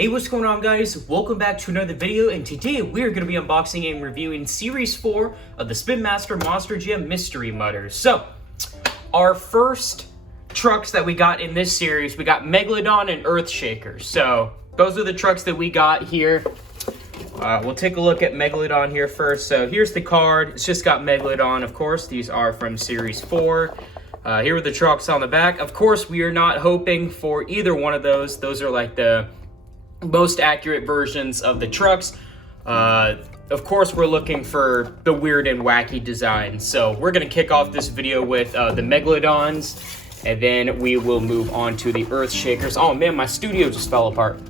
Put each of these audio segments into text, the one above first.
Hey, what's going on, guys? Welcome back to another video, and today we're going to be unboxing and reviewing Series 4 of the Spin Master Monster Jam Mystery Mutters. So, our first trucks that we got in this series, we got Megalodon and Earthshaker. So, those are the trucks that we got here. We'll take a look at Megalodon here first. So, here's the card. It's just got Megalodon, of course. These are from Series 4. Here are the trucks on the back. Of course, we are not hoping for either one of those. Those are like the most accurate versions of the trucks. Of course, we're looking for the weird and wacky designs. So we're gonna kick off this video with the Megalodons, and then we will move on to the Earthshakers. Oh man, my studio just fell apart.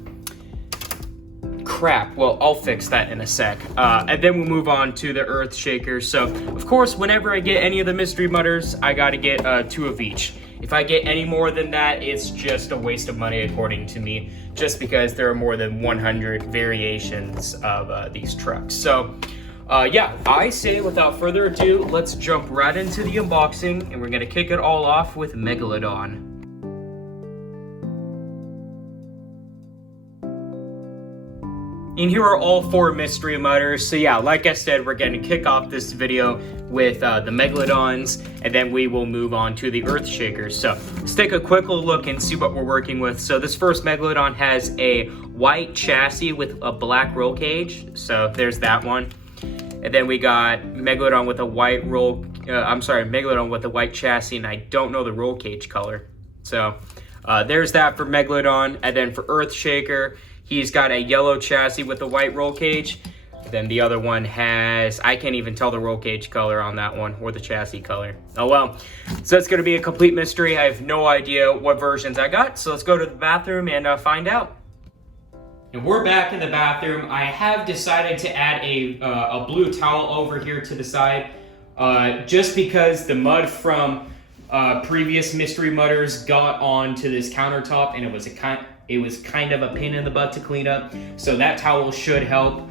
Crap, well, I'll fix that in a sec. And then we'll move on to the Earthshakers. So, of course, whenever I get any of the Mystery Mutters, I gotta get 2 of each. If I get any more than that, it's just a waste of money, according to me, just because there are more than 100 variations of these trucks. So, yeah, I say without further ado, let's jump right into the unboxing, and we're gonna kick it all off with Megalodon. And here are all 4 Mystery Mutters. So yeah, like I said, we're going to kick off this video with the Megalodons, and then we will move on to the Earthshakers. So let's take a quick look and see what we're working with. So this first Megalodon has a white chassis with a black roll cage. So there's that one. And then we got Megalodon with a white Megalodon with a white chassis, and I don't know the roll cage color. So there's that for Megalodon. And then for Earthshaker, he's got a yellow chassis with a white roll cage. Then the other one has, I can't even tell the roll cage color on that one, or the chassis color. Oh well. So it's gonna be a complete mystery. I have no idea what versions I got. So let's go to the bathroom and find out. And we're back in the bathroom. I have decided to add a blue towel over here to the side, just because the mud from previous Mystery Mutters got onto this countertop, and it was kind of a pain in the butt to clean up, so that towel should help.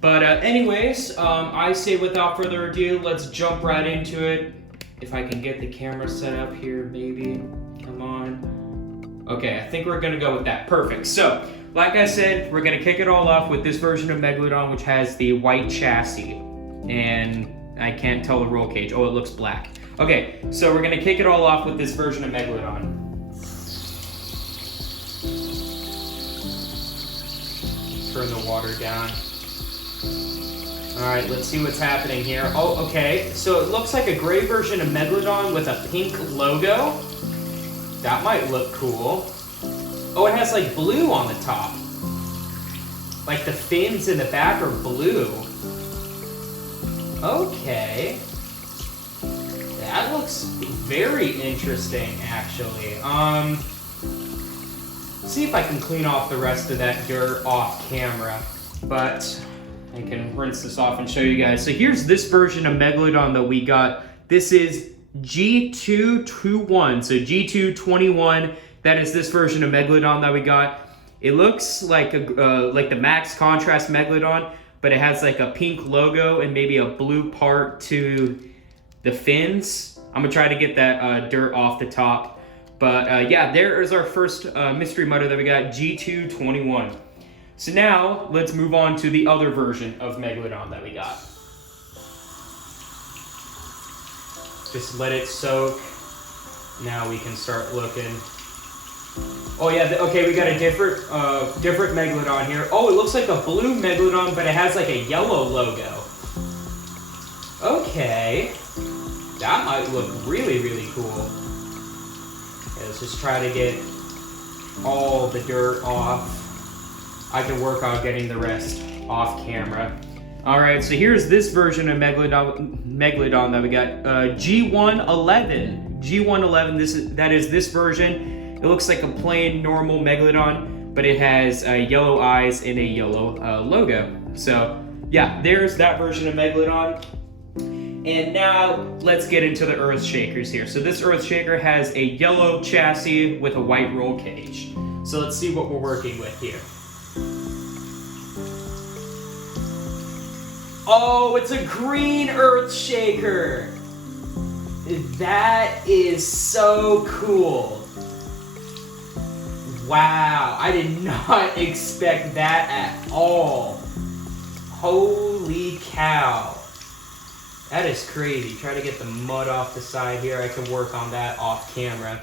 But anyways, I say without further ado, let's jump right into it. If I can get the camera set up here, maybe. Come on. Okay, I think we're gonna go with that. Perfect. So, like I said, we're gonna kick it all off with this version of Megalodon, which has the white chassis. And I can't tell the roll cage. Oh, it looks black. Okay, so we're gonna kick it all off with this version of Megalodon. Turn the water down. All right, let's see what's happening here. Oh, okay, so it looks like a gray version of Megalodon with a pink logo. That might look cool. Oh, it has like blue on the top. Like the fins in the back are blue. Okay. That looks very interesting, actually. See if I can clean off the rest of that dirt off camera, but I can rinse this off and show you guys. So here's this version of Megalodon that we got. This is G221, so G221. That is this version of Megalodon that we got. It looks like the max contrast Megalodon, but it has like a pink logo and maybe a blue part to the fins. I'm gonna try to get that dirt off the top. But yeah, there is our first Mystery Mutter that we got, G221. So now, let's move on to the other version of Megalodon that we got. Just let it soak. Now we can start looking. Oh yeah, okay, we got a different Megalodon here. Oh, it looks like a blue Megalodon, but it has like a yellow logo. Okay, that might look really, really cool. Let's just try to get all the dirt off. I can work on getting the rest off camera. All right, so here's this version of Megalodon that we got, G111. G111, that is this version. It looks like a plain normal Megalodon, but it has yellow eyes and a yellow logo. So yeah, there's that version of Megalodon. And now let's get into the Earthshakers here. So this Earthshaker has a yellow chassis with a white roll cage. So let's see what we're working with here. Oh, it's a green Earthshaker. That is so cool. Wow, I did not expect that at all. Holy cow. That is crazy. Try to get the mud off the side here. I can work on that off camera.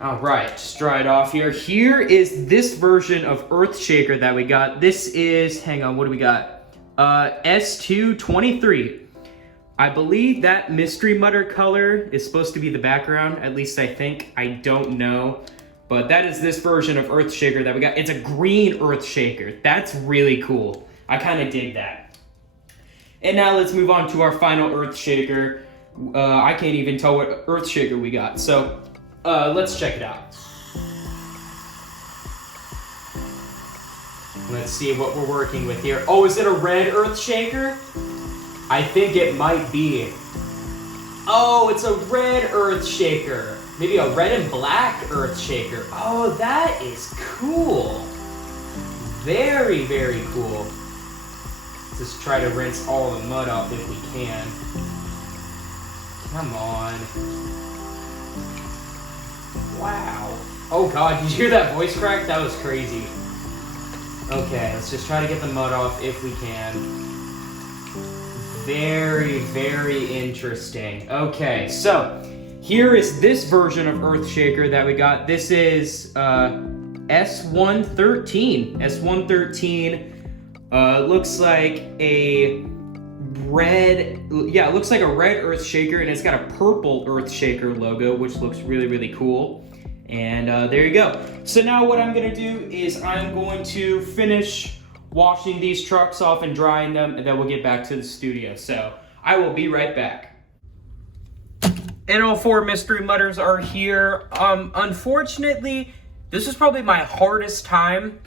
All right, just dry it off here. Here is this version of Earthshaker that we got. This is, hang on, what do we got? S223. I believe that mystery mutter color is supposed to be the background, at least I think. I don't know. But that is this version of Earthshaker that we got. It's a green Earthshaker. That's really cool. I kind of dig that. And now let's move on to our final Earthshaker. I can't even tell what Earthshaker we got. So let's check it out. Let's see what we're working with here. Oh, is it a red Earthshaker? I think it might be. Oh, it's a red Earthshaker. Maybe a red and black Earthshaker. Oh, that is cool. Very, very cool. Just try to rinse all the mud off if we can. Come on. Wow. Oh god, did you hear that voice crack? That was crazy. Okay, let's just try to get the mud off if we can. Very, very interesting. Okay, so here is this version of Earthshaker that we got. This is S113. S113 looks like a red, yeah, it looks like a red Earthshaker, and it's got a purple Earthshaker logo, which looks really, really cool. And there you go. So now what I'm gonna do is I'm going to finish washing these trucks off and drying them, and then we'll get back to the studio. So I will be right back. And all four mystery mutters are here. Unfortunately, this is probably my hardest time,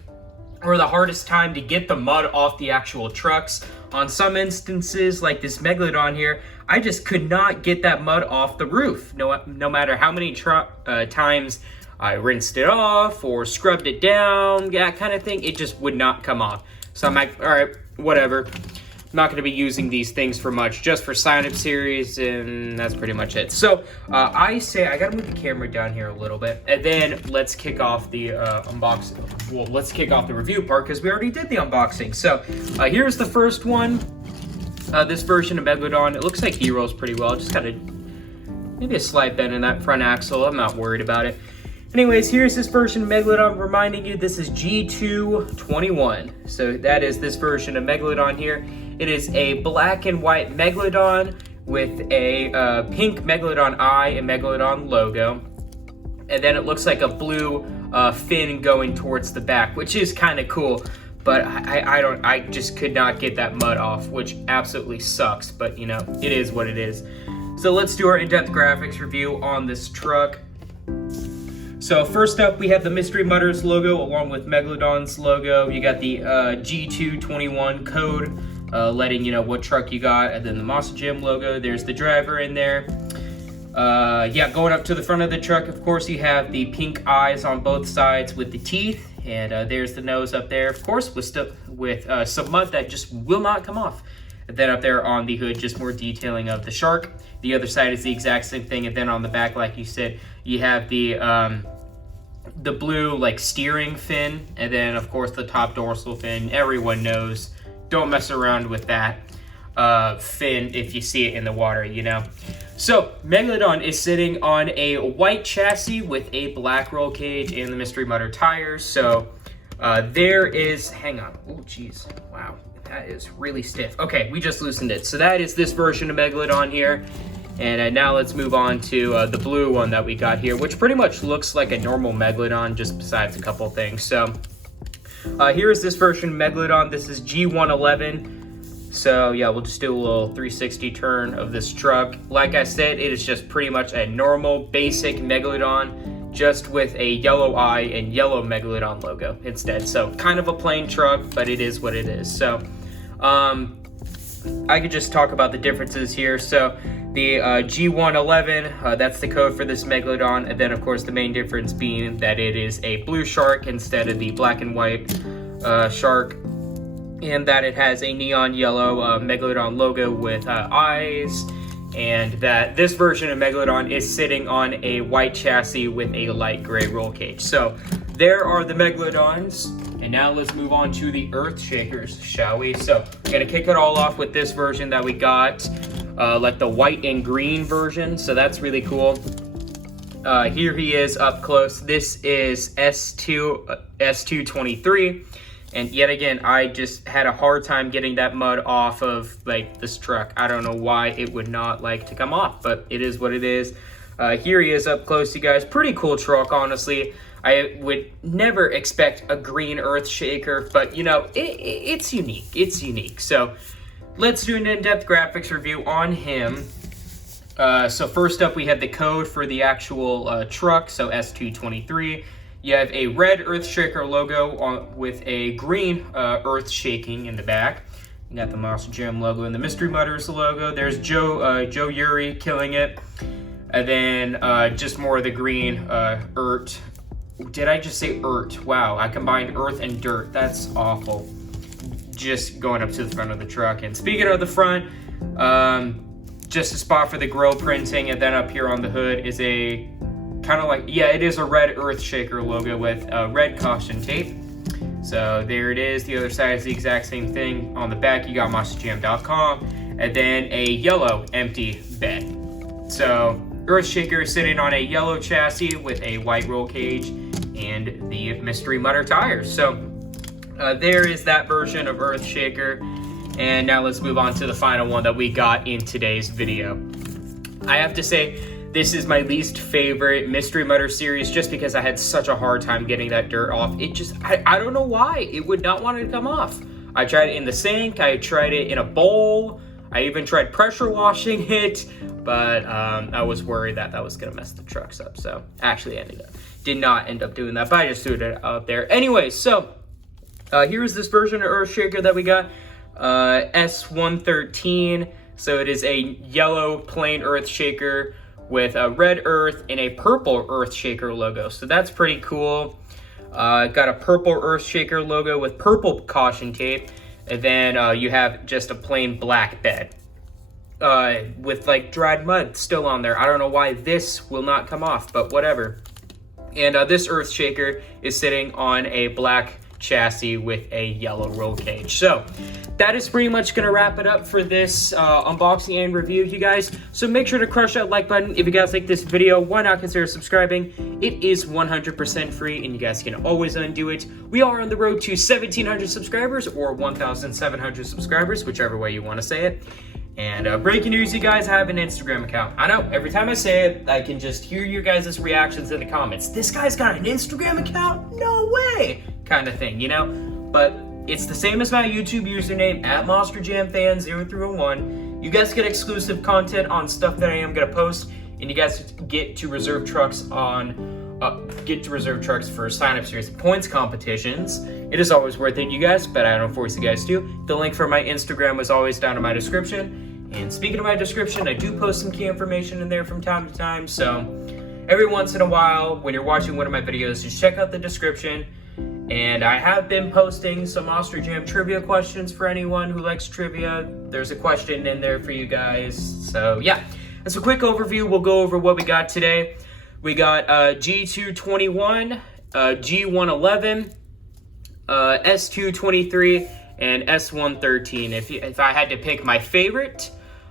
or the hardest time to get the mud off the actual trucks. On some instances, like this Megalodon here, I just could not get that mud off the roof. No matter how many times I rinsed it off or scrubbed it down, that kind of thing, it just would not come off. So I'm like, all right, whatever. I'm not going to be using these things for much, just for sign-up series, and that's pretty much it. So I say I got to move the camera down here a little bit, and then let's kick off the unboxing. Well, let's kick off the review part because we already did the unboxing. So here's the first one. This version of Megalodon. It looks like he rolls pretty well. Just got maybe a slight bend in that front axle. I'm not worried about it. Anyways, here's this version of Megalodon, reminding you this is G221. So that is this version of Megalodon here. It is a black and white Megalodon with a pink Megalodon eye and Megalodon logo. And then it looks like a blue fin going towards the back, which is kind of cool. But I just could not get that mud off, which absolutely sucks. But you know, it is what it is. So let's do our in-depth graphics review on this truck. So first up, we have the Mystery Mutters logo along with Megalodon's logo. You got the G221 code, letting you know what truck you got, and then the Monster Jam logo. There's the driver in there. Yeah, going up to the front of the truck, of course, you have the pink eyes on both sides with the teeth, and there's the nose up there, of course, with some mud that just will not come off. And then up there on the hood, just more detailing of the shark. The other side is the exact same thing, and then on the back, like you said, you have the blue like steering fin, and then of course the top dorsal fin. Everyone knows, don't mess around with that fin if you see it in the water, you know. So Megalodon is sitting on a white chassis with a black roll cage and the Mystery Mutter tires. So there is, hang on, oh geez, wow, that is really stiff. Okay, we just loosened it. So that is this version of Megalodon here. And now let's move on to the blue one that we got here, which pretty much looks like a normal Megalodon, just besides a couple things. So here is this version of Megalodon. This is G111. So yeah, we'll just do a little 360 turn of this truck. Like I said, it is just pretty much a normal, basic Megalodon, just with a yellow eye and yellow Megalodon logo instead. So kind of a plain truck, but it is what it is. So I could just talk about the differences here. So the G111, that's the code for this Megalodon, and then of course the main difference being that it is a blue shark instead of the black and white shark, and that it has a neon yellow Megalodon logo with eyes and that this version of Megalodon is sitting on a white chassis with a light gray roll cage. So there are the Megalodons, and now let's move on to the Earthshakers, shall we? So I'm gonna kick it all off with this version that we got, like the white and green version, so that's really cool. Here he is up close. This is S223. And yet again, I just had a hard time getting that mud off of like this truck. I don't know why it would not like to come off, but it is what it is. Here he is up close, you guys. Pretty cool truck, honestly. I would never expect a green Earthshaker, but you know, it's unique. It's unique. So let's do an in-depth graphics review on him. So first up, we have the code for the actual truck, so S223. You have a red Earthshaker logo with a green Earth shaking in the back. You got the Monster Jam logo and the Mystery Mutters logo. There's Joe Uri killing it. And then just more of the green Earth. Did I just say Earth? Wow, I combined Earth and Dirt. That's awful. Just going up to the front of the truck. And speaking of the front, just a spot for the grill printing. And then up here on the hood is a kind of like, yeah, it is a red Earthshaker logo with red caution tape. So there it is. The other side is the exact same thing. On the back, you got monsterjam.com, and then a yellow empty bed. So Earthshaker is sitting on a yellow chassis with a white roll cage and the Mystery Mutter tires. So there is that version of Earthshaker. And now let's move on to the final one that we got in today's video. I have to say, this is my least favorite Mystery Mutter series just because I had such a hard time getting that dirt off. It just, I don't know why. It would not want to come off. I tried it in the sink. I tried it in a bowl. I even tried pressure washing it, but I was worried that was going to mess the trucks up. So actually did not end up doing that, but I just threw it out there. Anyway, so here's this version of Earthshaker that we got, S113. So it is a yellow plain Earthshaker with a red Earth and a purple Earthshaker logo. So that's pretty cool. Got a purple Earthshaker logo with purple caution tape. And then you have just a plain black bed with like dried mud still on there. I don't know why this will not come off, but whatever. And this Earthshaker is sitting on a black chassis with a yellow roll cage. So that is pretty much going to wrap it up for this unboxing and review, you guys. So make sure to crush that like button. If you guys like this video, why not consider subscribing? It is 100% free, and you guys can always undo it. We are on the road to 1,700 subscribers or 1,700 subscribers, whichever way you want to say it. And breaking news, you guys, I have an Instagram account. I know, every time I say it, I can just hear you guys' reactions in the comments. This guy's got an Instagram account? No way! Kind of thing, you know? But it's the same as my YouTube username, at MonsterJamFan0301. You guys get exclusive content on stuff that I am going to post, and you guys get to reserve trucks for sign-up series points competitions. It is always worth it, you guys, but I don't force you guys to. The link for my Instagram was always down in my description. And speaking of my description, I do post some key information in there from time to time, so every once in a while, when you're watching one of my videos, just check out the description. And I have been posting some Monster Jam trivia questions for anyone who likes trivia. There's a question in there for you guys. So yeah, as a quick overview, we'll go over what we got today. We got G221, G111, S223, and S113. If I had to pick my favorite,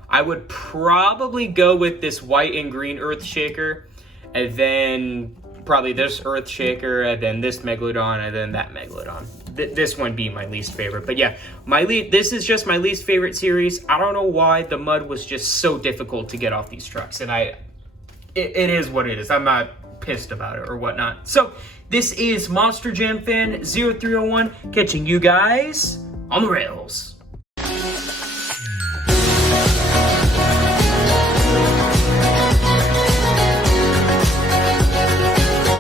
I would probably go with this white and green Earthshaker, and then probably this Earthshaker, and then this Megalodon, and then that Megalodon. This one being my least favorite. But yeah, this is just my least favorite series. I don't know why the mud was just so difficult to get off these trucks, and it is what it is. I'm not pissed about it or whatnot. So this is Monster Jam Fan 0301 catching you guys on the rails.